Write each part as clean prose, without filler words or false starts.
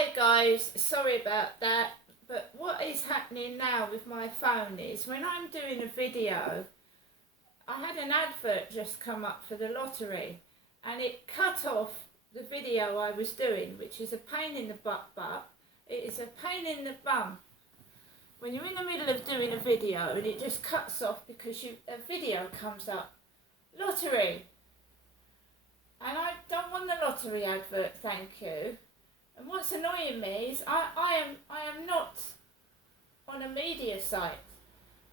Hi guys, sorry about that, but what is happening now with my phone is when I'm doing a video, I had an advert just come up for the lottery and it cut off the video I was doing, which is a pain in the butt. It is a pain in the bum when you're in the middle of doing a video and it just cuts off because a video comes up, lottery, and I don't want the lottery advert, thank you. And what's annoying me is I am not on a media site.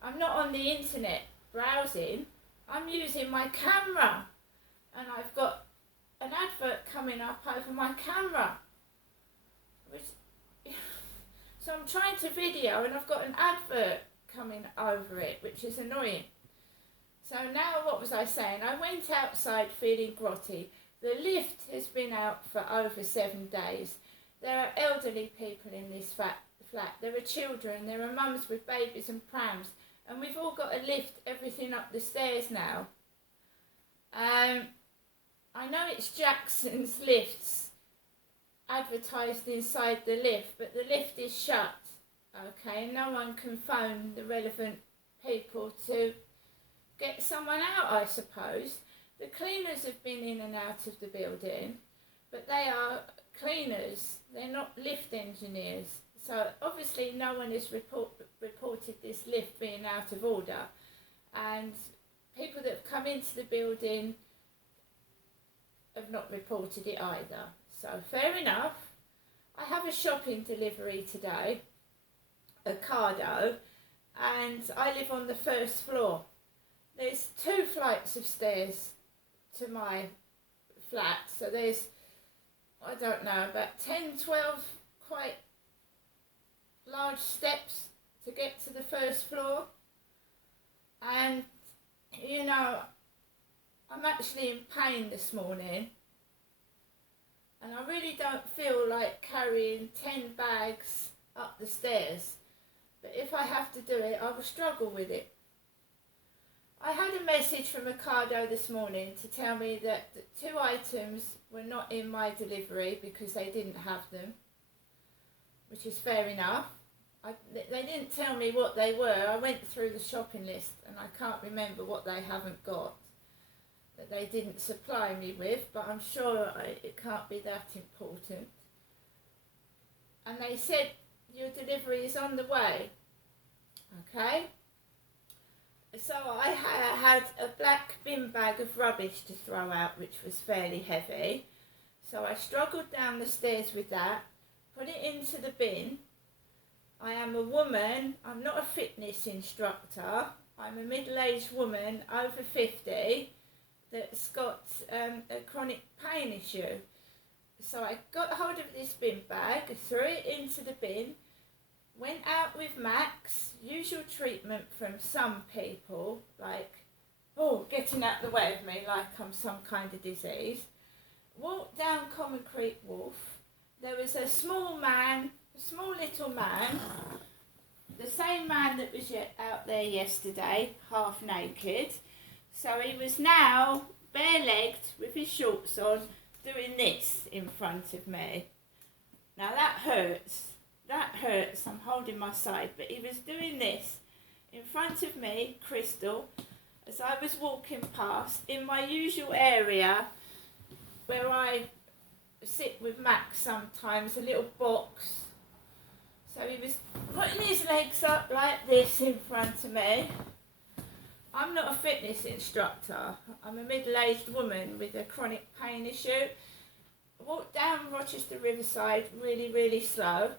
I'm not on the internet browsing. I'm using my camera and I've got an advert coming up over my camera. So I'm trying to video and I've got an advert coming over it, which is annoying. So now what was I saying? I went outside feeling grotty. The lift has been out for over 7 days. There are elderly people in this flat. There are children, there are mums with babies and prams, and we've all got to lift everything up the stairs now. I know it's Jackson's Lifts advertised inside the lift, but the lift is shut, okay? No one can phone the relevant people to get someone out, I suppose. The cleaners have been in and out of the building, but they are cleaners, they're not lift engineers. So obviously no one has reported this lift being out of order, and people that have come into the building have not reported it either. So fair enough. I have a shopping delivery today, Ocado, and I live on the first floor. There's 2 flights of stairs to my flat, so there's, I don't know, about 10, 12 quite large steps to get to the first floor. And, you know, I'm actually in pain this morning. And I really don't feel like carrying 10 bags up the stairs. But if I have to do it, I will struggle with it. I had a message from Ocado this morning to tell me that the 2 items were not in my delivery because they didn't have them, which is fair enough. They didn't tell me what they were. I went through the shopping list and I can't remember what they haven't got, that they didn't supply me with, but I'm sure it can't be that important. And they said, your delivery is on the way, okay? So I had a black bin bag of rubbish to throw out, which was fairly heavy. So I struggled down the stairs with that, put it into the bin. I am a woman, I'm not a fitness instructor. I'm a middle-aged woman over 50 that's got a chronic pain issue. So I got hold of this bin bag, threw it into the bin, went out with Max, usual treatment from some people, like, getting out the way of me like I'm some kind of disease. Walked down Concrete Wharf. There was a small little man, the same man that was out there yesterday, half naked. So he was now bare-legged with his shorts on, doing this in front of me. Now that hurts. That hurts, I'm holding my side, but he was doing this in front of me, Crystal, as I was walking past in my usual area where I sit with Max sometimes, a little box. So he was putting his legs up like this in front of me. I'm not a fitness instructor, I'm a middle-aged woman with a chronic pain issue. Walked down Rochester Riverside really, really slow,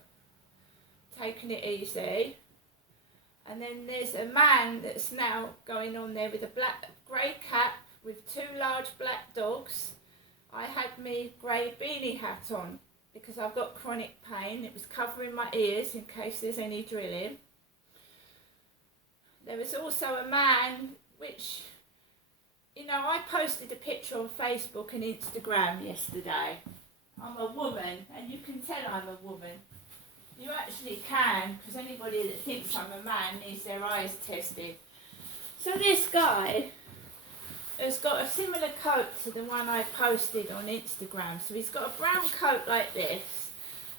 taking it easy, and then there's a man that's now going on there with a grey cap with 2 large black dogs. I had me grey beanie hat on because I've got chronic pain. It was covering my ears in case there's any drilling. There was also a man, which, you know, I posted a picture on Facebook and Instagram yesterday. I'm a woman, and you can tell I'm a woman. You actually can, because anybody that thinks I'm a man needs their eyes tested. So this guy has got a similar coat to the one I posted on Instagram. So he's got a brown coat like this,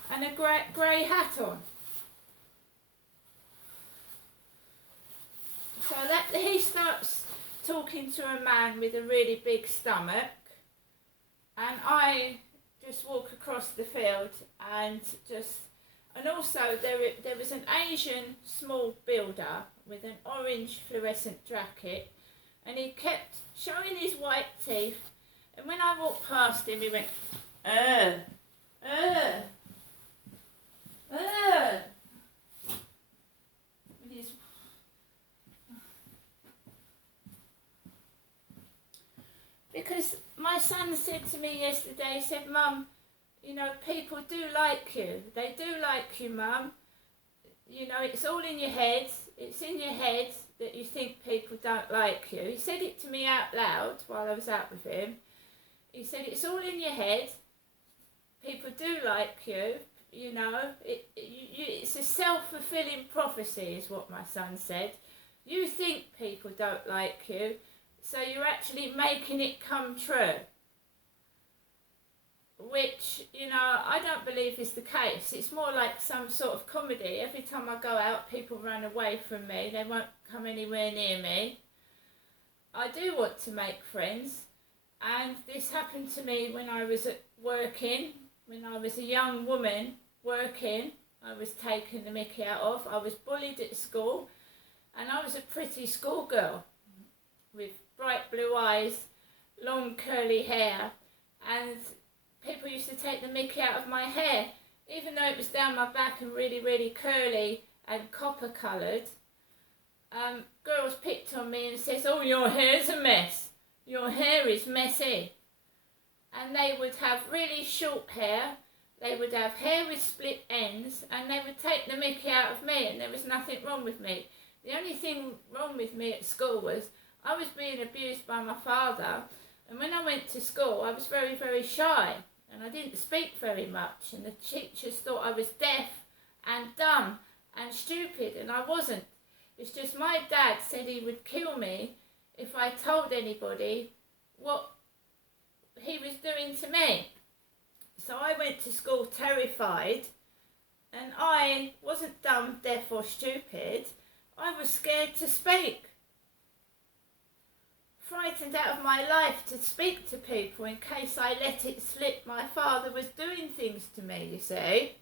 and a grey hat on. So that he starts talking to a man with a really big stomach, and I just walk across the field and also there was an Asian small builder with an orange fluorescent jacket, and he kept showing his white teeth, and when I walked past him he went, with his... Because my son said to me yesterday, he said, "Mum, you know, people do like you. They do like you, Mum. You know, it's all in your head. It's in your head that you think people don't like you." He said it to me out loud while I was out with him. He said, "It's all in your head. People do like you. You know, it's a self-fulfilling prophecy," is what my son said. "You think people don't like you, so you're actually making it come true." Which, you know, I don't believe is the case. It's more like some sort of comedy. Every time I go out, people run away from me. They won't come anywhere near me. I do want to make friends. And this happened to me when I was working. When I was a young woman working, I was taken the mickey out of. I was bullied at school. And I was a pretty schoolgirl with bright blue eyes, long curly hair, and people used to take the mickey out of my hair, even though it was down my back and really, really curly and copper coloured. Girls picked on me and says, "Oh, your hair's a mess. Your hair is messy." And they would have really short hair, they would have hair with split ends, and they would take the mickey out of me, and there was nothing wrong with me. The only thing wrong with me at school was I was being abused by my father, and when I went to school I was very, very shy, and I didn't speak very much, and the teachers thought I was deaf and dumb and stupid, and I wasn't. It's just my dad said he would kill me if I told anybody what he was doing to me. So I went to school terrified, and I wasn't dumb, deaf or stupid. I was scared to speak. Frightened out of my life to speak to people in case I let it slip my father was doing things to me, you see.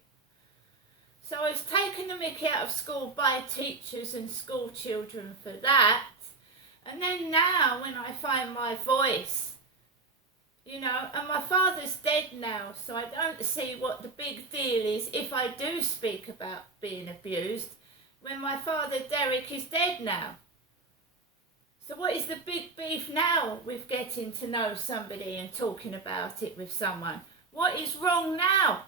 So I was taking the mickey out of school by teachers and school children for that. And then now when I find my voice, you know, and my father's dead now, so I don't see what the big deal is if I do speak about being abused when my father Derek is dead now. So what is the big beef now with getting to know somebody and talking about it with someone? What is wrong now?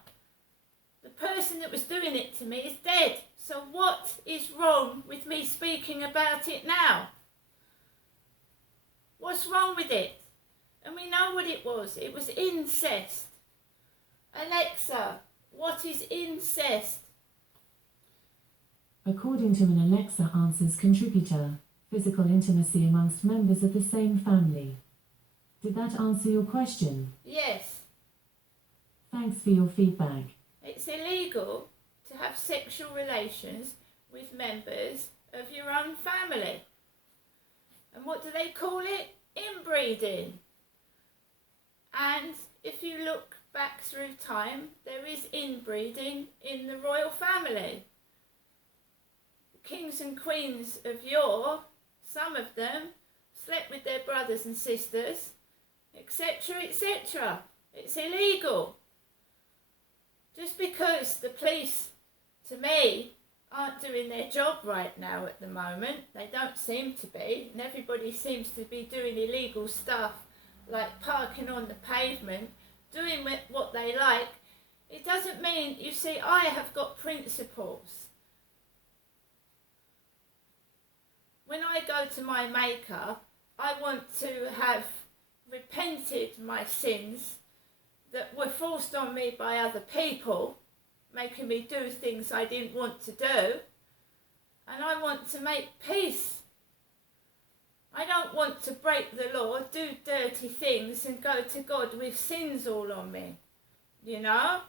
The person that was doing it to me is dead. So what is wrong with me speaking about it now? What's wrong with it? And we know what it was. It was incest. Alexa, what is incest? According to an Alexa Answers contributor, physical intimacy amongst members of the same family. Did that answer your question? Yes. Thanks for your feedback. It's illegal to have sexual relations with members of your own family. And what do they call it? Inbreeding. And if you look back through time, there is inbreeding in the royal family. Kings and queens of yore, some of them slept with their brothers and sisters, etc., etc. It's illegal. Just because the police, to me, aren't doing their job right now at the moment, they don't seem to be, and everybody seems to be doing illegal stuff like parking on the pavement, doing what they like, it doesn't mean, you see, I have got principles. When I go to my Maker, I want to have repented my sins that were forced on me by other people, making me do things I didn't want to do, and I want to make peace. I don't want to break the law, do dirty things and go to God with sins all on me, you know?